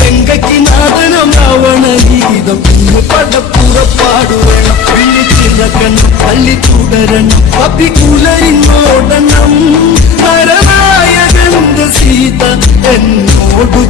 ലങ്കയ്ക്ക് നാദനം രാവണ ഗീതം ഇന്ന് പടപ്പുറപ്പാടുവേണം. വിളിച്ചിറക്കണം തള്ളി തുടരണം അഭികുലരിന്നോടണം. നരനായകന്റെ സീത എന്നോടു